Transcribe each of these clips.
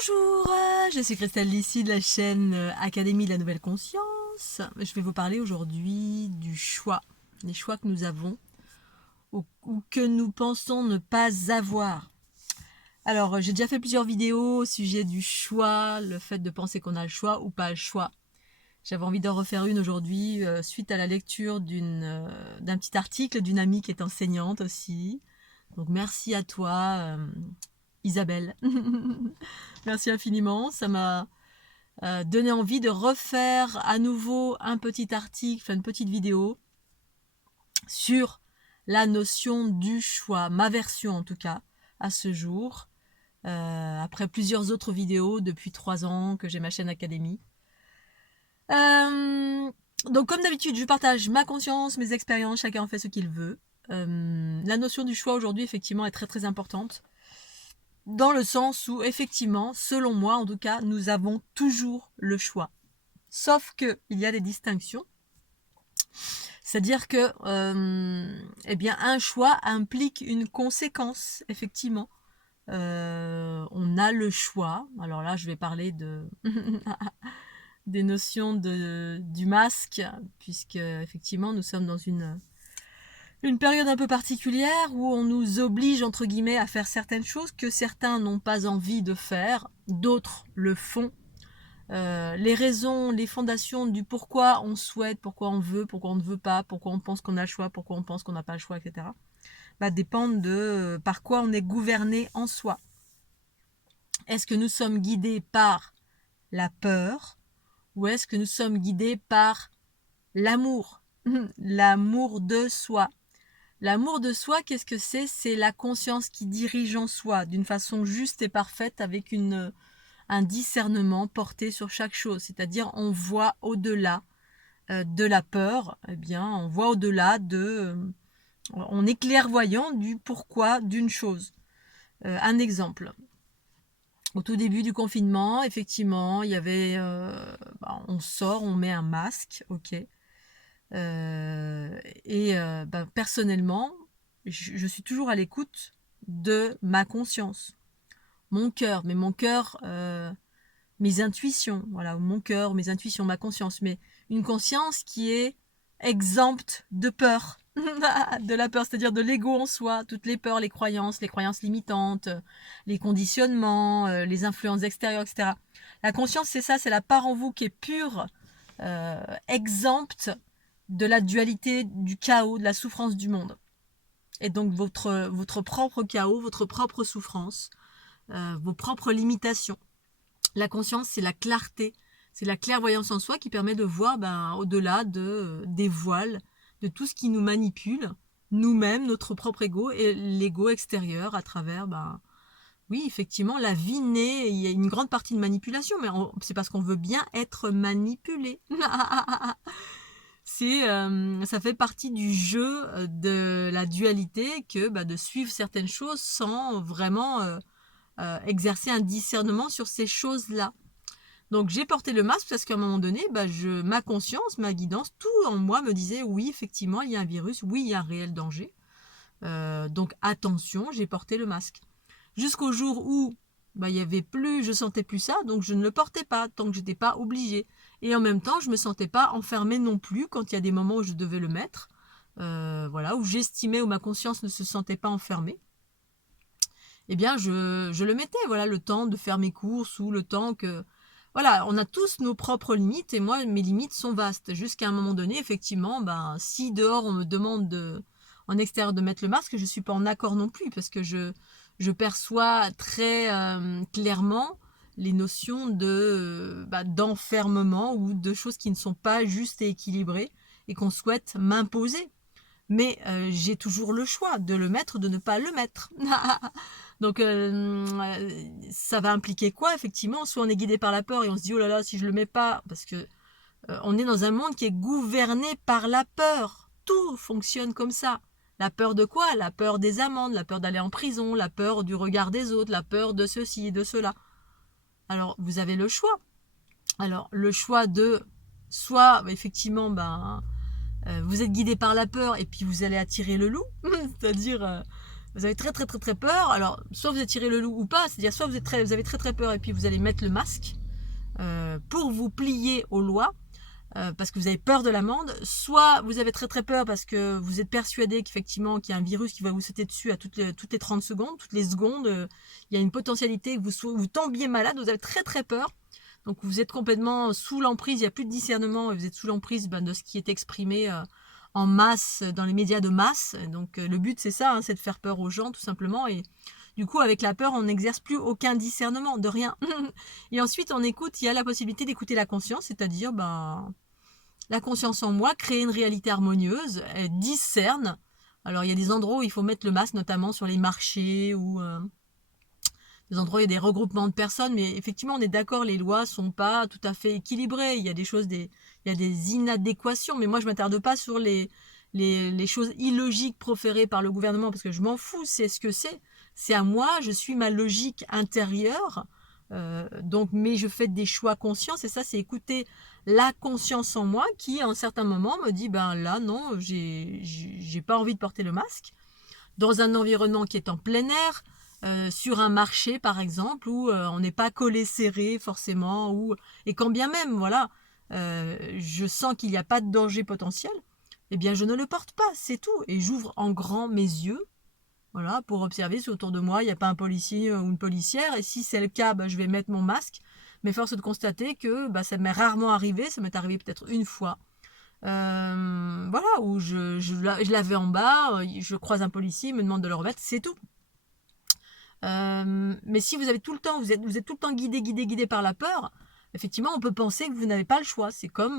Bonjour, je suis Christelle Lissy de la chaîne Académie de la Nouvelle Conscience. Je vais vous parler aujourd'hui du choix, les choix que nous avons ou que nous pensons ne pas avoir. Alors, j'ai déjà fait plusieurs vidéos au sujet du choix, le fait de penser qu'on a le choix ou pas le choix. J'avais envie d'en refaire une aujourd'hui suite à la lecture d'un petit article d'une amie qui est enseignante aussi. Donc merci à toi, Isabelle. Merci infiniment, ça m'a donné envie de refaire à nouveau un petit article, enfin une petite vidéo sur la notion du choix, ma version en tout cas, à ce jour, après plusieurs autres vidéos depuis 3 ans que j'ai ma chaîne Académie. Donc comme d'habitude, je partage ma conscience, mes expériences, chacun en fait ce qu'il veut. La notion du choix aujourd'hui effectivement est très très importante. Dans le sens où, effectivement, selon moi en tout cas, nous avons toujours le choix. Sauf qu'il y a des distinctions. C'est-à-dire que eh bien, un choix implique une conséquence, effectivement. On a le choix. Alors là, je vais parler des notions du masque, puisque effectivement, nous sommes dans une période un peu particulière où on nous oblige, entre guillemets, à faire certaines choses que certains n'ont pas envie de faire, d'autres le font. Les raisons, les fondations du pourquoi on souhaite, pourquoi on veut, pourquoi on ne veut pas, pourquoi on pense qu'on a le choix, pourquoi on pense qu'on n'a pas le choix, etc. Dépendent de par quoi on est gouverné en soi. Est-ce que nous sommes guidés par la peur ou est-ce que nous sommes guidés par l'amour, l'amour de soi? L'amour de soi, qu'est-ce que c'est? C'est la conscience qui dirige en soi d'une façon juste et parfaite avec un discernement porté sur chaque chose. C'est-à-dire on voit au-delà de la peur, eh bien, on voit au-delà on est clairvoyant du pourquoi d'une chose. Un exemple. Au tout début du confinement, effectivement, il y avait, on sort, on met un masque, ok. Personnellement, je suis toujours à l'écoute de ma conscience, mon cœur, mais mon cœur, mes intuitions, voilà, mon cœur, mes intuitions, ma conscience, mais une conscience qui est exempte de peur, de la peur, c'est-à-dire de l'ego en soi, toutes les peurs, les croyances limitantes, les conditionnements, les influences extérieures, etc. La conscience, c'est ça, c'est la part en vous qui est pure, exempte de la dualité, du chaos, de la souffrance du monde. Et donc votre propre chaos, votre propre souffrance, vos propres limitations. La conscience, c'est la clarté, c'est la clairvoyance en soi qui permet de voir au-delà des voiles, de tout ce qui nous manipule, nous-mêmes, notre propre ego et l'ego extérieur à travers, oui, effectivement, la vie naît, il y a une grande partie de manipulation, mais c'est parce qu'on veut bien être manipulé. Ça fait partie du jeu de la dualité que de suivre certaines choses sans vraiment exercer un discernement sur ces choses-là. Donc j'ai porté le masque parce qu'à un moment donné, ma conscience, ma guidance, tout en moi me disait oui, effectivement, il y a un virus, oui, il y a un réel danger. Donc attention, j'ai porté le masque. Jusqu'au jour où il y avait plus, je sentais plus ça, donc je ne le portais pas tant que j'étais pas obligée. Et en même temps, je me sentais pas enfermée non plus quand il y a des moments où je devais le mettre, voilà, où j'estimais, où ma conscience ne se sentait pas enfermée. Eh bien, je le mettais, voilà, le temps de faire mes courses ou le temps que... Voilà, on a tous nos propres limites et moi, mes limites sont vastes. Jusqu'à un moment donné, effectivement, si dehors on me demande en extérieur de mettre le masque, je ne suis pas en accord non plus parce que je perçois très clairement les notions d'enfermement ou de choses qui ne sont pas justes et équilibrées et qu'on souhaite m'imposer. Mais j'ai toujours le choix de le mettre, de ne pas le mettre. Donc ça va impliquer quoi effectivement? Soit on est guidé par la peur et on se dit oh là là si je le mets pas, parce que on est dans un monde qui est gouverné par la peur. Tout fonctionne comme ça. La peur de quoi? La peur des amendes, la peur d'aller en prison, la peur du regard des autres, la peur de ceci et de cela. Alors vous avez le choix. Alors le choix de soit effectivement vous êtes guidé par la peur et puis vous allez attirer le loup, c'est-à-dire vous avez très très très très peur. Alors, soit vous attirez le loup ou pas, c'est-à-dire soit vous avez très très peur et puis vous allez mettre le masque pour vous plier aux lois. Parce que vous avez peur de l'amende, soit vous avez très très peur parce que vous êtes persuadé qu'effectivement qu'il y a un virus qui va vous sauter dessus à toutes les 30 secondes, toutes les secondes, il y a une potentialité que vous tombiez malade, vous avez très très peur. Donc vous êtes complètement sous l'emprise, il n'y a plus de discernement, et vous êtes sous l'emprise de ce qui est exprimé en masse, dans les médias de masse. Donc le but c'est ça, hein, c'est de faire peur aux gens tout simplement. Et du coup avec la peur on n'exerce plus aucun discernement, de rien. Et ensuite il y a la possibilité d'écouter la conscience, c'est-à-dire la conscience en moi, créer une réalité harmonieuse, elle discerne. Alors il y a des endroits où il faut mettre le masque, notamment sur les marchés ou des endroits où il y a des regroupements de personnes, mais effectivement on est d'accord, les lois sont pas tout à fait équilibrées, il y a il y a des inadéquations, mais moi je m'attarde pas sur les choses illogiques proférées par le gouvernement, parce que je m'en fous, c'est ce que c'est à moi, je suis ma logique intérieure, mais je fais des choix conscients, et ça c'est écouter la conscience en moi qui à un certain moment me dit ben là non, j'ai pas envie de porter le masque dans un environnement qui est en plein air, sur un marché par exemple où on n'est pas collé serré forcément, et quand bien même voilà je sens qu'il n'y a pas de danger potentiel, eh bien je ne le porte pas, c'est tout, et j'ouvre en grand mes yeux, voilà, pour observer si autour de moi il n'y a pas un policier ou une policière, et si c'est le cas, je vais mettre mon masque. Mais force est de constater que ça m'est rarement arrivé, ça m'est arrivé peut-être une fois. Voilà, où je l'avais en bas, je croise un policier, il me demande de le remettre, c'est tout. Mais si vous avez tout le temps, vous êtes tout le temps guidé par la peur, effectivement, on peut penser que vous n'avez pas le choix. C'est comme,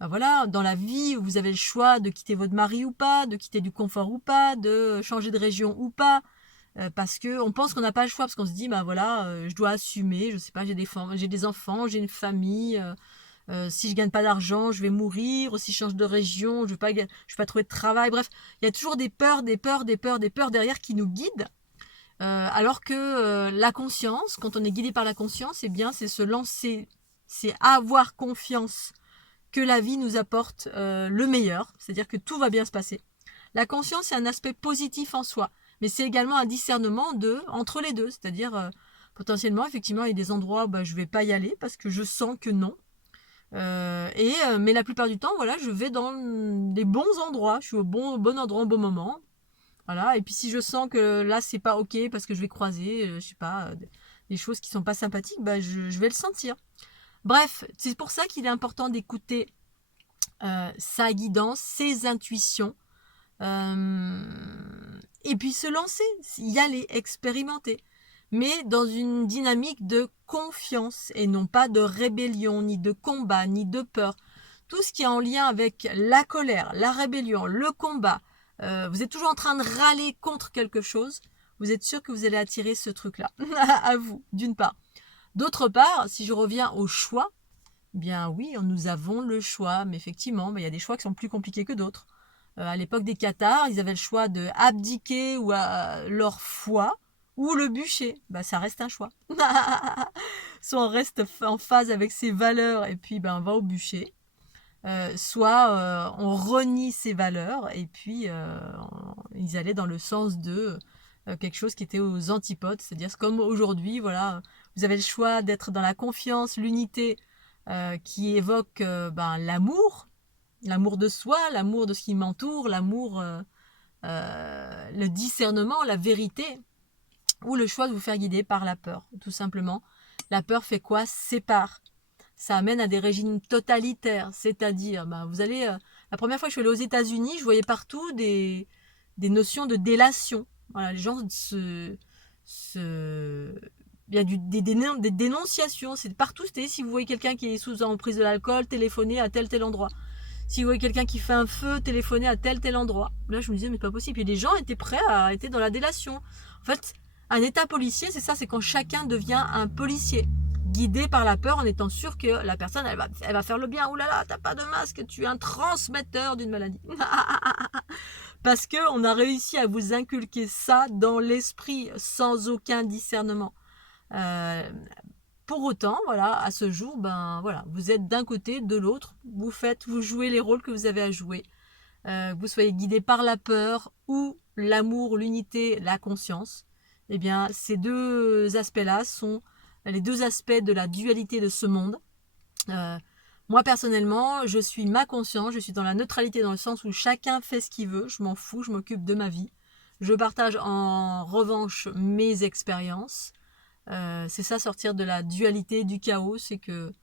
voilà, dans la vie, vous avez le choix de quitter votre mari ou pas, de quitter du confort ou pas, de changer de région ou pas. Parce qu'on pense qu'on n'a pas le choix, parce qu'on se dit voilà, je dois assumer, je sais pas, j'ai des enfants, j'ai une famille, si je gagne pas d'argent, je vais mourir, ou si je change de région, je vais pas trouver de travail. Bref, il y a toujours des peurs derrière qui nous guident, alors que la conscience, quand on est guidé par la conscience, eh bien c'est se lancer, c'est avoir confiance que la vie nous apporte le meilleur, c'est-à-dire que tout va bien se passer. La conscience, c'est un aspect positif en soi, mais c'est également un discernement entre les deux, c'est-à-dire potentiellement, effectivement, il y a des endroits où je ne vais pas y aller parce que je sens que non. Mais la plupart du temps, voilà, je vais dans des bons endroits, je suis au bon endroit au bon moment. Voilà, et puis si je sens que là, c'est pas ok parce que je vais croiser, je sais pas, des choses qui sont pas sympathiques, je vais le sentir. Bref, c'est pour ça qu'il est important d'écouter sa guidance, ses intuitions, et puis se lancer, y aller, expérimenter, mais dans une dynamique de confiance et non pas de rébellion, ni de combat, ni de peur. Tout ce qui est en lien avec la colère, la rébellion, le combat, vous êtes toujours en train de râler contre quelque chose, vous êtes sûr que vous allez attirer ce truc-là à vous, d'une part. D'autre part, si je reviens au choix, bien oui, nous avons le choix, mais effectivement, il y a des choix qui sont plus compliqués que d'autres. À l'époque des Cathares, ils avaient le choix de abdiquer ou à leur foi ou le bûcher. Ça reste un choix. Soit on reste en phase avec ses valeurs et puis on va au bûcher. Soit on renie ses valeurs et puis ils allaient dans le sens de quelque chose qui était aux antipodes. C'est-à-dire comme aujourd'hui, voilà, vous avez le choix d'être dans la confiance, l'unité qui évoque l'amour de soi, l'amour de ce qui m'entoure, l'amour, le discernement, la vérité, ou le choix de vous faire guider par la peur, tout simplement. La peur fait quoi? Sépare. Ça amène à des régimes totalitaires, c'est-à-dire, vous allez... la première fois que je suis allée aux États-Unis, je voyais partout des notions de délation. Voilà, les gens il y a des dénonciations, c'est partout. C'est si vous voyez quelqu'un qui est sous emprise de l'alcool, téléphonez à tel endroit. Si vous voyez quelqu'un qui fait un feu, téléphonez à tel endroit. Là, je me disais, mais pas possible. Et les gens étaient prêts à être dans la délation. En fait, un état policier, c'est ça, c'est quand chacun devient un policier, guidé par la peur en étant sûr que la personne, elle va faire le bien. Ouh là là, t'as pas de masque, tu es un transmetteur d'une maladie. Parce qu'on a réussi à vous inculquer ça dans l'esprit sans aucun discernement. Pour autant, voilà, à ce jour, voilà, vous êtes d'un côté, de l'autre, vous jouez les rôles que vous avez à jouer. Vous soyez guidé par la peur ou l'amour, l'unité, la conscience. Eh bien, ces deux aspects-là sont les deux aspects de la dualité de ce monde. Moi, personnellement, je suis ma conscience, je suis dans la neutralité dans le sens où chacun fait ce qu'il veut, je m'en fous, je m'occupe de ma vie. Je partage en revanche mes expériences. C'est ça, sortir de la dualité, du chaos, c'est que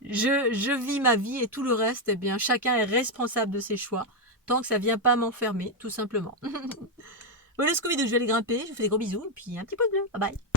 je vis ma vie et tout le reste, eh bien, chacun est responsable de ses choix, tant que ça vient pas m'enfermer, tout simplement. Voilà ce que je vais aller grimper, je vous fais des gros bisous, et puis un petit pouce bleu, bye bye.